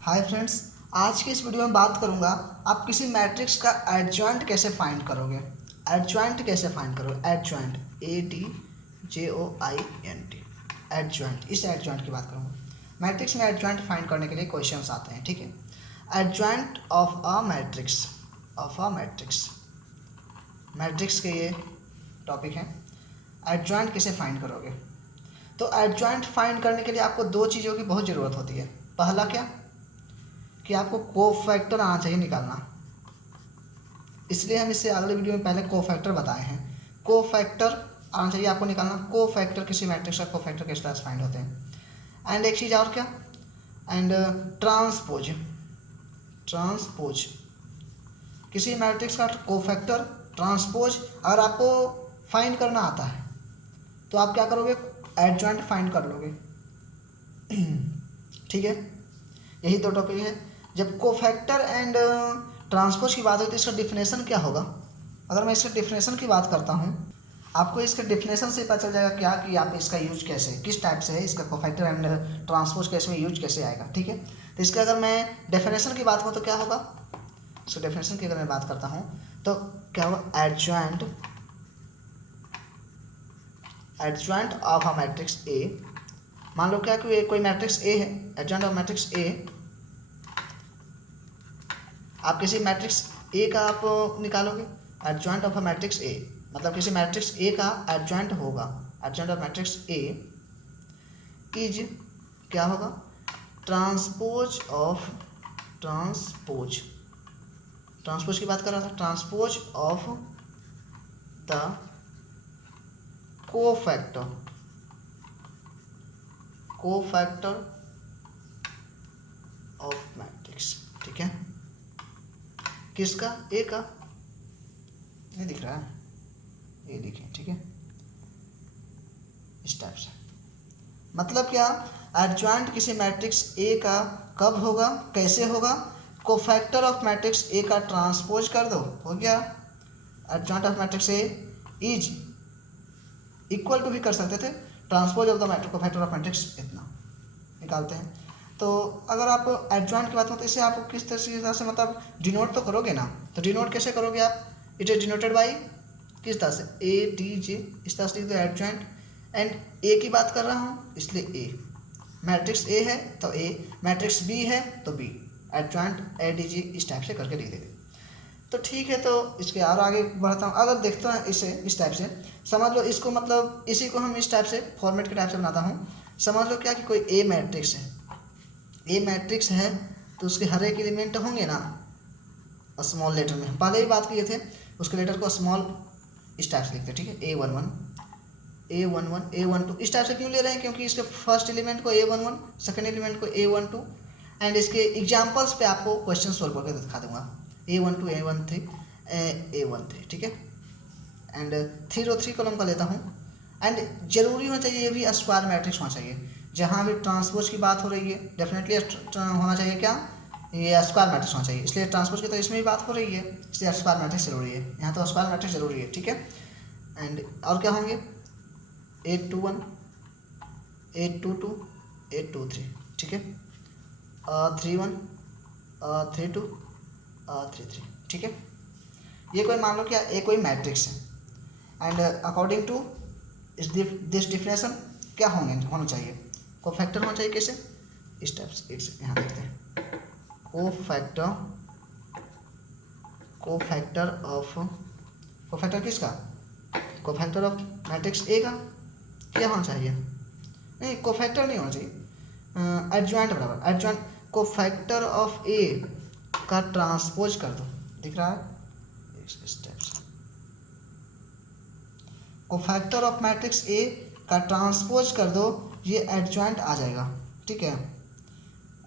Hi friends, आज की इस वीडियो में बात करूंगा आप किसी मैट्रिक्स का एडजॉइंट कैसे फाइंड करोगे। एडजॉइंट कैसे फाइंड करोगे? एडजॉइंट ADJOINT एडजॉइंट, इस एडजॉइंट की बात करूंगा। मैट्रिक्स में एडजॉइंट फाइंड करने के लिए क्वेश्चंस आते हैं, ठीक है। Adjoint of a matrix matrix के ये टॉपिक है। एडजॉइंट कैसे फाइंड करोगे? तो एडजॉइंट फाइंड करने के लिए आपको दो चीज़ों की बहुत ज़रूरत होती है। पहला क्या कि आपको कोफैक्टर आना चाहिए निकालना, इसलिए हम इससे अगले वीडियो में पहले कोफैक्टर बताए हैं। कोफैक्टर आना चाहिए आपको निकालना। कोफैक्टर, किसी मैट्रिक्स का कोफैक्टर किस तरह से फाइंड होते हैं। एंड एक चीज़ और क्या, एंड ट्रांसपोज किसी मैट्रिक्स का कोफैक्टर, ट्रांसपोज अगर आपको फाइंड करना आता है तो आप क्या करोगे? एडजॉइंट फाइंड कर लोगे। ठीक है, यही दो टॉपिक है। जब कोफैक्टर एंड ट्रांसपोज की बात होती है तो इसका डिफिनेशन क्या होगा? अगर मैं इसके डिफिनेशन की बात करता हूँ, आपको इसके डिफिनेशन से पता चल जाएगा क्या कि आप इसका यूज कैसे, किस टाइप से है इसका कोफैक्टर एंड ट्रांसपोज कैसे में यूज कैसे आएगा। ठीक है, तो इसका अगर मैं डेफिनेशन की बात करूँ तो क्या होगा? इसका डेफिनेशन की अगर मैं बात करता हूँ तो क्या होगा? Adjoint of a matrix A. मान लो क्या कि कोई मैट्रिक्स ए है, एडजॉइंट ऑफ मैट्रिक्स ए। आप किसी मैट्रिक्स ए का आप निकालोगे, adjoint of a matrix A, मतलब किसी मैट्रिक्स ए का एडजॉइंट होगा। Adjoint of matrix A is क्या होगा? ट्रांसपोज की बात कर रहा था। Transpose of the cofactor of matrix. ठीक है, किसका? ए का। नहीं दिख रहा है, ये दिखे। ठीक है, इस टाइप से। मतलब क्या? एडजॉइंट किसी मैट्रिक्स ए का कब होगा, कैसे होगा? कोफैक्टर ऑफ मैट्रिक्स ए का ट्रांसपोज कर दो, हो गया। Adjoint of matrix A is equal to भी कर सकते थे transpose of the matrix cofactor of matrix, इतना निकालते हैं। तो अगर आप एडजॉइंट की बात करें तो इसे आप किस तरह से मतलब डिनोट तो करोगे ना, तो डिनोट कैसे करोगे आप? इट इज डिनोटेड बाई किस तरह से? ADJ, इस तरह से लिख दो एडजॉइंट। एंड ए की बात कर रहा हूँ इसलिए ए, मैट्रिक्स ए है तो ए, मैट्रिक्स बी है तो बी, एडजॉइंट ADJ इस टाइप से करके लिख देंगे। तो ठीक है, तो इसके और आगे बढ़ता हूँ। अगर देखता है इसे इस टाइप से, समझ लो इसको, मतलब इसी को हम इस टाइप से फॉर्मेट के टाइप से बनाता हूँ। समझ लो क्या कि कोई ए मैट्रिक्स है, ए मैट्रिक्स है तो उसके हर एक एलिमेंट होंगे ना स्मॉल लेटर में। पहले ही बात किए थे, उसके लेटर को स्मॉल इस टाइप से लिखते हैं। ठीक है, A11, A11, A12 इस टाइप से क्यों ले रहे हैं? क्योंकि इसके फर्स्ट एलिमेंट को A11, सेकंड एलिमेंट को A12, एंड इसके एग्जांपल्स पे आपको क्वेश्चन सॉल्व करके दिखा दूंगा। A12, A13, A13। ठीक है, एंड 303 कॉलम का लेता हूँ। एंड जरूरी होना चाहिए ये भी स्क्वायर मैट्रिक्स होना चाहिए। जहाँ भी ट्रांसपोज की बात हो रही है डेफिनेटली होना चाहिए क्या? ये स्क्वायर मैट्रिक्स होना चाहिए। इसलिए ट्रांसपोज की तो इसमें भी बात हो रही है, इसलिए स्क्वायर मैट्रिक्स जरूरी है। यहाँ तो स्क्वायर मैट्रिक्स जरूरी है। ठीक है, एंड और क्या होंगे? 821, 822, 823। ठीक है, 31, 32, 33। ठीक है, ये कोई मान लो क्या ये कोई मैट्रिक्स है। And according to this definition क्या होना चाहिए? कोफैक्टर होना चाहिए। कैसे? इस टाइप से, एक से यहाँ देखते हैं। कोफैक्टर किसका? कोफैक्टर ऑफ मैट्रिक्स ए का क्या होना चाहिए? नहीं, कोफैक्टर नहीं होना चाहिए, एडजॉइंट बराबर एडजॉइंट। कोफैक्टर ऑफ ए का ट्रांसपोज कर दो, दिख रहा है इस टाइप से। कोफैक्टर ऑफ मैट्रिक्स ए का ट्रांसपोज कर दो, ये एडजॉइंट आ जाएगा। ठीक है,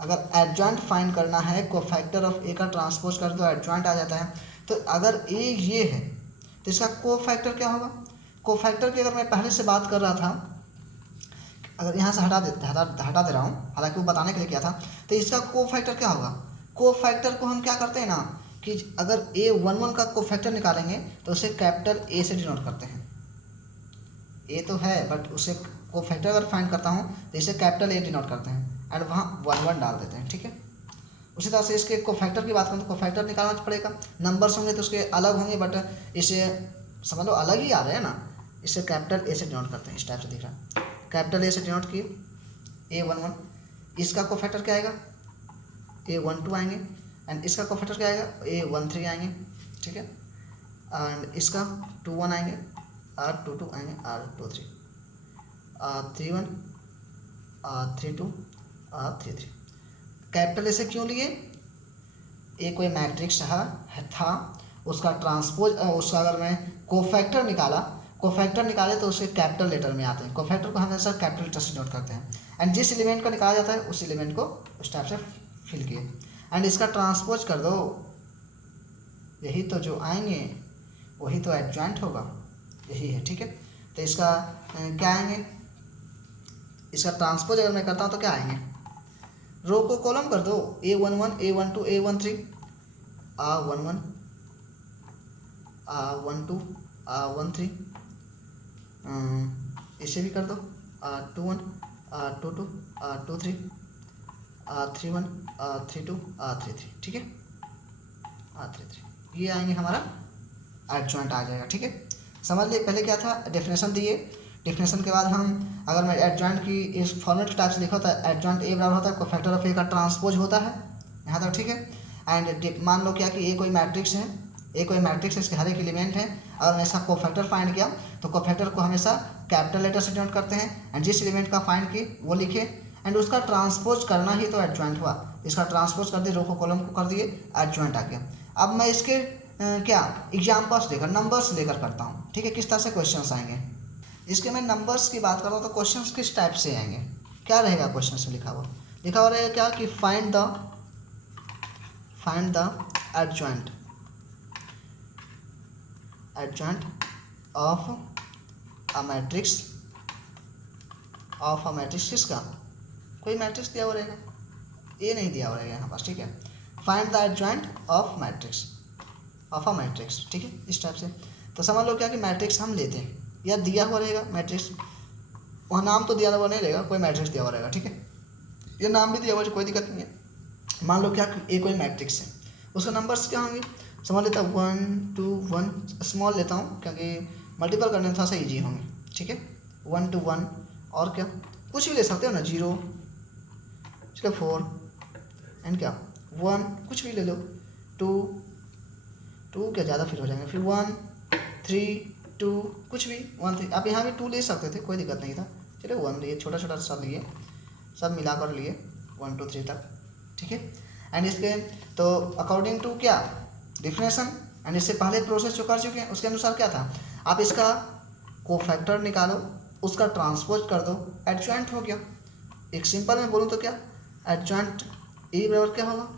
अगर एडजॉइंट फाइंड करना है, कोफैक्टर ऑफ ए का ट्रांसपोज कर दो, एडजॉइंट आ जाता है। तो अगर ए ये है तो इसका कोफैक्टर क्या होगा? कोफैक्टर की अगर मैं पहले से बात कर रहा था, अगर यहाँ से हटा दे रहा हूँ, हालांकि वो बताने के लिए क्या था, तो इसका कोफैक्टर क्या होगा? कोफैक्टर को हम क्या करते हैं ना कि अगर A11 का कोफैक्टर निकालेंगे तो उसे कैपिटल ए से डिनोट करते हैं। ए तो है बट उसे कोफैक्टर अगर फाइंड करता हूँ तो इसे कैपिटल ए डिनोट करते हैं एंड वहाँ 11 डाल देते हैं। ठीक है, उसी तरह से इसके कोफैक्टर की बात करें तो कोफैक्टर निकालना पड़ेगा। नंबर्स होंगे तो उसके अलग होंगे, बट इसे समझ लो अलग ही आ रहे हैं ना। इसे कैपिटल ए से डिनोट करते हैं, इस टाइप से दिख रहा है। कैपिटल ए से डिनोट किए A11, इसका कोफैक्टर क्या आएगा A12 आएंगे, एंड इसका कोफैक्टर क्या आएगा A13 आएंगे, ठीक है। एंड इसका 21 आएंगे, R22 आएंगे, R23, R31, R32, R33। Capital ऐसे क्यों लिए? ए कोई मैट्रिक्स था, उसका ट्रांसपोज उसका अगर मैं कोफैक्टर निकाले तो उसके कैपिटल लेटर में आते हैं। कोफैक्टर को हमेशा कैपिटल लेटर से नोट करते हैं, एंड जिस एलिमेंट का निकाला जाता है उस एलिमेंट को उस टाइप से फिल किए, एंड इसका ट्रांसपोज कर दो, यही तो जो आएंगे वही तो एडजॉइंट होगा, यही है, ठीक है। तो इसका क्या आएंगे, इसका ट्रांसपोज अगर मैं करता हूँ तो क्या आएंगे, रो को कॉलम कर दो, A11, A12, A13, R11, R12, R13, इसे भी कर दो, R21, R22, R23, R31, R32, R33, ठीक है, R33, ये आएंगे हमारा एडजॉइंट आ जाएगा, ठीक है। समझ लिए पहले क्या था, डेफिनेशन दिए, डेफिनेशन के बाद हम अगर मैं एडजॉइंट की इस फॉर्मेट के टाइप से लिखा होता है, एडजॉइंट ए बराबर होता है कोफैक्टर ऑफ ए का ट्रांसपोज होता है, यहाँ तक ठीक है। एंड मान लो क्या कि ए कोई मैट्रिक्स है, इसके हर एक एलिमेंट है, अगर मैं इसका कोफैक्टर फाइंड किया तो कोफैक्टर को हमेशा कैपिटल लेटर से डिनोट करते हैं, एंड जिस एलिमेंट का फाइंड की वो लिखे, एंड उसका ट्रांसपोज करना ही तो एडजॉइंट हुआ। इसका ट्रांसपोज कर दिए, रो को कॉलम को कर दिए, एडजॉइंट आ गया। अब मैं इसके क्या एग्जाम्पल्स लेकर, नंबर्स लेकर करता हूँ, ठीक है, किस तरह से क्वेश्चंस आएंगे। इसके मैं नंबर्स की बात कर रहा हूँ तो क्वेश्चंस किस टाइप से आएंगे, क्या रहेगा क्वेश्चंस में लिखा हुआ रहेगा क्या कि find the adjoint of a matrix किसका, कोई मैट्रिक्स दिया हुआ रहेगा, ए नहीं दिया हुआ रहेगा यहाँ पास, ठीक है। Find the adjoint of a matrix, ठीक है, इस टाइप से। तो समझ लो क्या कि मैट्रिक्स हम लेते हैं, या दिया हुआ रहेगा मैट्रिक्स, वहाँ नाम तो दिया हुआ नहीं रहेगा, कोई मैट्रिक्स दिया हुआ रहेगा, ठीक है। ये नाम भी दिया हुआ है, कोई दिक्कत नहीं है। मान लो क्या कि ए कोई मैट्रिक्स है, उसका नंबर्स क्या होंगे, समझ लेता हूँ 1 2 1, स्मॉल लेता हूँ क्योंकि मल्टीपल करने में थोड़ा सा ईजी होंगे, ठीक है। 1 2 1, और क्या कुछ भी ले सकते हो ना, 0, ठीक है, 4 एंड क्या 1, कुछ भी ले लो, 2 क्या ज़्यादा फिर हो जाएंगे, फिर 1 3 2, कुछ भी 1 3, आप यहाँ भी 2 ले सकते थे, कोई दिक्कत नहीं था। चलिए 1 लिए, छोटा छोटा सब लिए, सब मिलाकर लिए 1 2 3 तक, ठीक है। एंड इसके तो अकॉर्डिंग टू क्या डिफिनेशन, एंड इससे पहले प्रोसेस जो कर चुके हैं उसके अनुसार क्या था, आप इसका कोफैक्टर निकालो, उसका ट्रांसपोज कर दो, एडजॉइंट हो गया। एक सिंपल में बोलूँ तो क्या एडजॉइंट ए बराबर क्या होगा,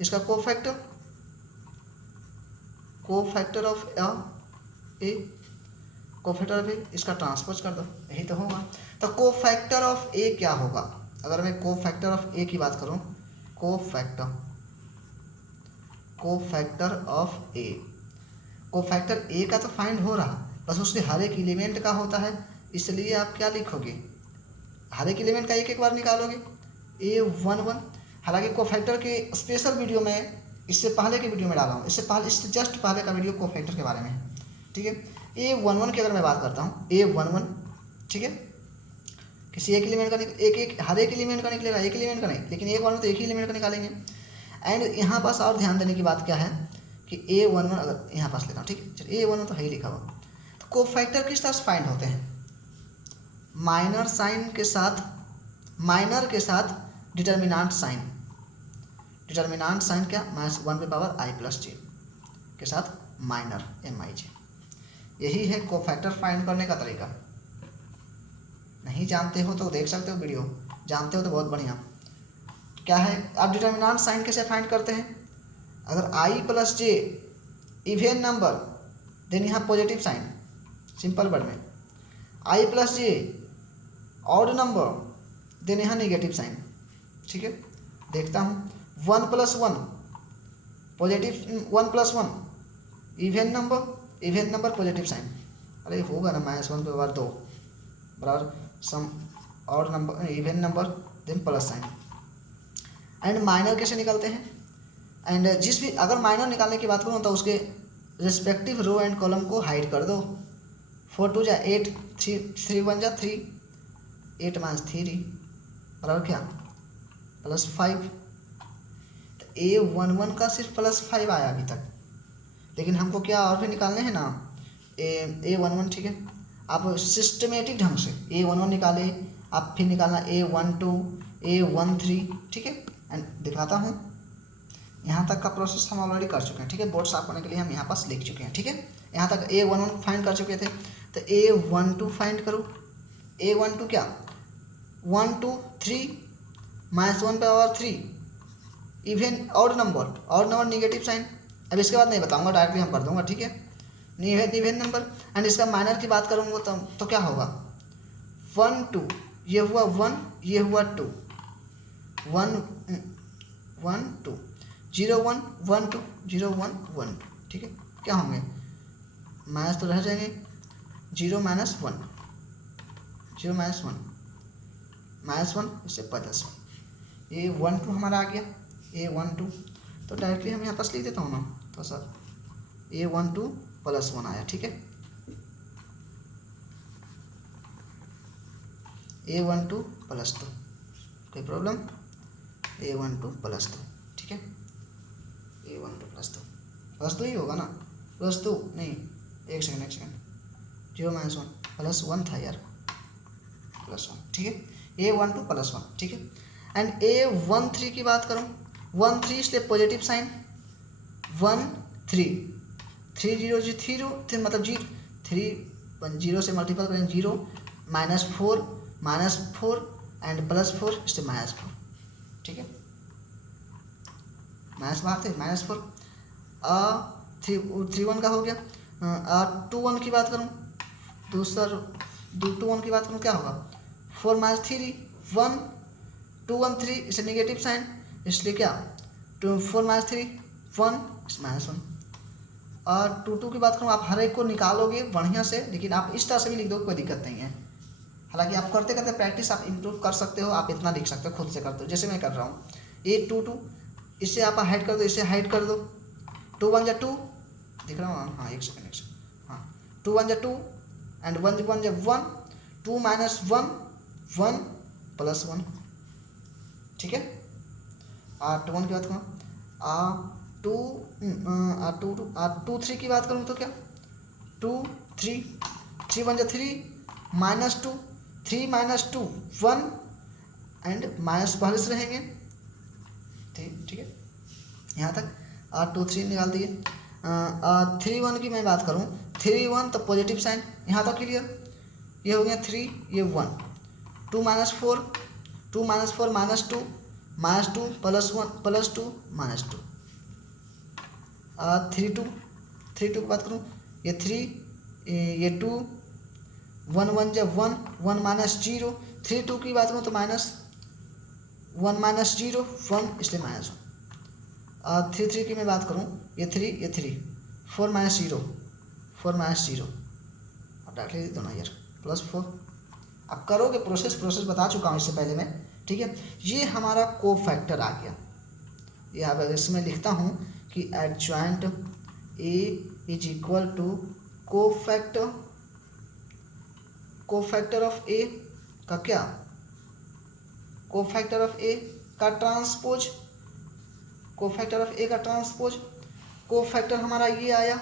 इसका cofactor of A, cofactor of A, इसका ट्रांसपोज कर दो, यही तो होगा। तो कोफैक्टर ऑफ ए क्या होगा, अगर मैं कोफैक्टर ऑफ ए की बात करूं, कोफैक्टर ऑफ ए, कोफैक्टर ए का तो फाइंड हो रहा, बस उसके हर एक एलिमेंट का होता है, इसलिए आप क्या लिखोगे, हर एक एलिमेंट का एक एक बार निकालोगे, A11। हालांकि कोफैक्टर के स्पेशल वीडियो में इससे पहले के वीडियो में डाला हूँ, इससे जस्ट पहले का वीडियो कोफैक्टर के बारे में है, ठीक है। A11 की अगर मैं बात करता हूँ, A11, ठीक है, किसी एक एलिमेंट का हर एक एलिमेंट का निकलेगा, एक एलिमेंट का नहीं, लेकिन A11 तो एक ही एलिमेंट का निकालेंगे। एंड यहाँ पास और ध्यान देने की बात क्या है कि A11 अगर यहाँ पास लेता हूँ, ठीक है, चलिए A11 तो है ही लिखा हुआ। तो कोफैक्टर किस तरह से फाइंड होते हैं, माइनर के साथ डिटर्मिनेंट साइन क्या, -1/i+j के साथ माइनर MIJ, यही है कोफैक्टर फाइंड करने का तरीका। नहीं जानते हो तो देख सकते हो वीडियो, जानते हो तो बहुत बढ़िया। क्या है, आप डिटर्मिनेंट साइन कैसे फाइंड करते हैं, अगर i+j इवेन नंबर देन यहाँ पॉजिटिव साइन, सिंपल वर्ड में i+j ऑड नंबर देन यहाँ नेगेटिव साइन, ठीक है। देखता हूँ 1+1 positive, 1+1 even number positive sign, अरे होगा ना -1/2 बराबर sum odd number even number then plus sign. And minor कैसे निकालते हैं, एंड जिस भी अगर माइनर निकालने की बात करूँ तो उसके रिस्पेक्टिव रो एंड कॉलम को हाइड कर दो। 4 2 जा 8, 3 1 जा 3, 8 - 3 बराबर क्या +5। तो A11 का सिर्फ +5 आया अभी तक, लेकिन हमको क्या और भी निकालने हैं ना, A11 ठीक है। आप सिस्टमेटिक ढंग से A11 निकाले, आप फिर निकालना A12 A13 ठीक है। एंड दिखाता हूँ, यहाँ तक का प्रोसेस हम ऑलरेडी कर चुके हैं ठीक है। बोर्ड साफ करने के लिए हम यहाँ पास लिख चुके हैं ठीक है। यहाँ तक A11 फाइंड कर चुके थे, तो A12 फाइंड करो। A12 क्या 1 2 3 -1 पे और 3 even odd number negative sign. अब इसके बाद नहीं बताऊंगा, डायरेक्टली हम कर दूंगा ठीक है। इवन नंबर एंड इसका माइनर की बात करूँगा तो क्या होगा 1 2, ये हुआ 1, ये हुआ 2, 1 1 2 0 1 1 2 0 1 1 2 ठीक है। क्या होंगे माइनस तो रह जाएंगे, 0 - 1 0 - 1 -1 इससे +1। A12 हमारा आ गया A12, तो डायरेक्टली हम यहाँ पास लिख देता हूँ ना, तो सर A12 +1 आया ठीक है। A12 +2 कोई प्रॉब्लम, A12 +2 ठीक है। A12 +2 ही होगा ना, +2 नहीं, एक सेकंड 0 - 1 +1 था यार, +1 ठीक है। A12 +1 ठीक है। एंड A13 की बात करूँ 1 3 इसलिए पॉजिटिव साइन 1 3 3 0 0 मतलब 3 0 से मल्टीपल करें 0 -4 एंड +4 इसलिए -4 ठीक है। माइनस बाहर थे -4 3 1 का हो गया। 2 1 की बात करूँ दूसरा 2 1 की बात करूँ क्या होगा 4 - 3 1 2 1 3 इसे नेगेटिव साइन इसलिए क्या 4 - 3 1 -1। और 2 2 की बात करूँ आप हर एक को निकालोगे बढ़िया से, लेकिन आप इस तरह से भी लिख दो कोई दिक्कत नहीं है। हालांकि आप करते करते प्रैक्टिस आप इम्प्रूव कर सकते हो, आप इतना लिख सकते हो खुद से करते हो जैसे मैं कर रहा हूँ। A 2 2 इसे आप हाइड कर दो, इसे हाइड कर दो। 2 1 जा 2 दिख रहा हूँ, हाँ एक सेकंड हाँ 2 1 जा 2 एंड 1 1 जा 1 2 - 1 1 +1 ठीक है। और 2 1 की बात करूँ 2 3 की बात करूँ तो क्या 2 3 3 1 जा 3 -2 3 -2 1 एंड माइनस पहले से रहेंगे ठीक है। यहाँ तक 2 3 निकाल दिए। 3 1 की मैं बात करूँ 3 1 तो पॉजिटिव साइन, यहाँ तक क्लियर। ये हो गया 3 ये 1 2 -4 2 -4 -2 -2 +1 +2 -2। 3 2 3 2 की बात करूँ ये 3 ये 2 1 1 जा 1 1 -0 3 2 की बात करूँ तो -1 -0 1 इसलिए -1। 3 3 की मैं बात करूँ ये 3 ये 3 4 -0 4 -0 अब डायरेक्टली दे दो ना यार +4। अब करोगे प्रोसेस बता चुका हूँ इससे पहले मैं ठीक है। ये हमारा कोफैक्टर आ गया। ये अब इसमें लिखता हूँ कि adjoint A = cofactor of A का क्या कोफैक्टर ऑफ A का ट्रांसपोज कोफैक्टर हमारा ये आया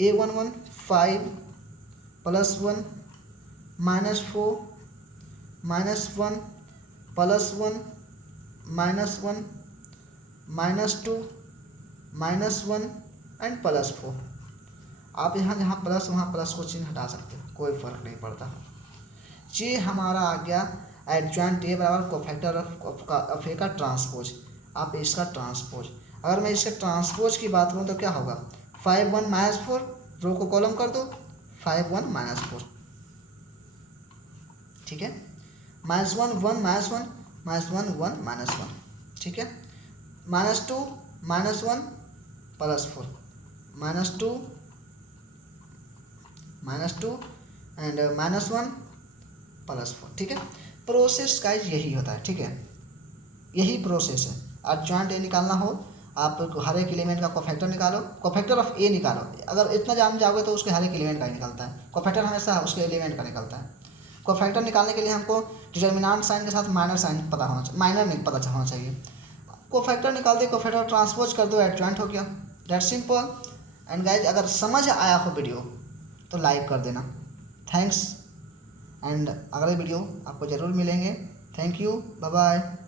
A11 5 +1 -4 -1 +1 -1 -2 -1 एंड +4। आप यहाँ जहाँ प्लस वहाँ प्लस को चिन्ह हटा सकते हो, कोई फर्क नहीं पड़ता। ये हमारा आ गया adjoint A = cofactor of A का ट्रांसपोज। आप इसका ट्रांसपोज, अगर मैं इसके ट्रांसपोज की बात करूँ तो क्या होगा 5 1 -4 रो को कॉलम कर दो 5 1 -4 ठीक है। -1 1 -1 -1 1 -1 ठीक है। -2 -1 +4 -2 एंड -1 +4 ठीक है। प्रोसेस गाइज यही होता है ठीक है। यही प्रोसेस है। एडजॉइंट ए निकालना हो, आप हर एक एलिमेंट का कोफैक्टर निकालो, कोफैक्टर ऑफ ए निकालो। अगर इतना जान जाओगे तो उसके हर एक एलिमेंट का ही निकलता है। कोफैक्टर हमेशा उसके एलिमेंट का निकलता है। कोफैक्टर निकालने के लिए हमको डिटर्मिनेंट साइन के साथ माइनर साइन पता होना चाहिए, माइनर नहीं पता होना चाहिए। कोफैक्टर निकाल दे, कोफैक्टर ट्रांसपोज कर दो, एडजॉइंट हो गया। That simple. एंड गाइज अगर समझ आया हो वीडियो तो लाइक कर देना। थैंक्स। एंड अगले वीडियो आपको ज़रूर मिलेंगे। Thank you, bye bye.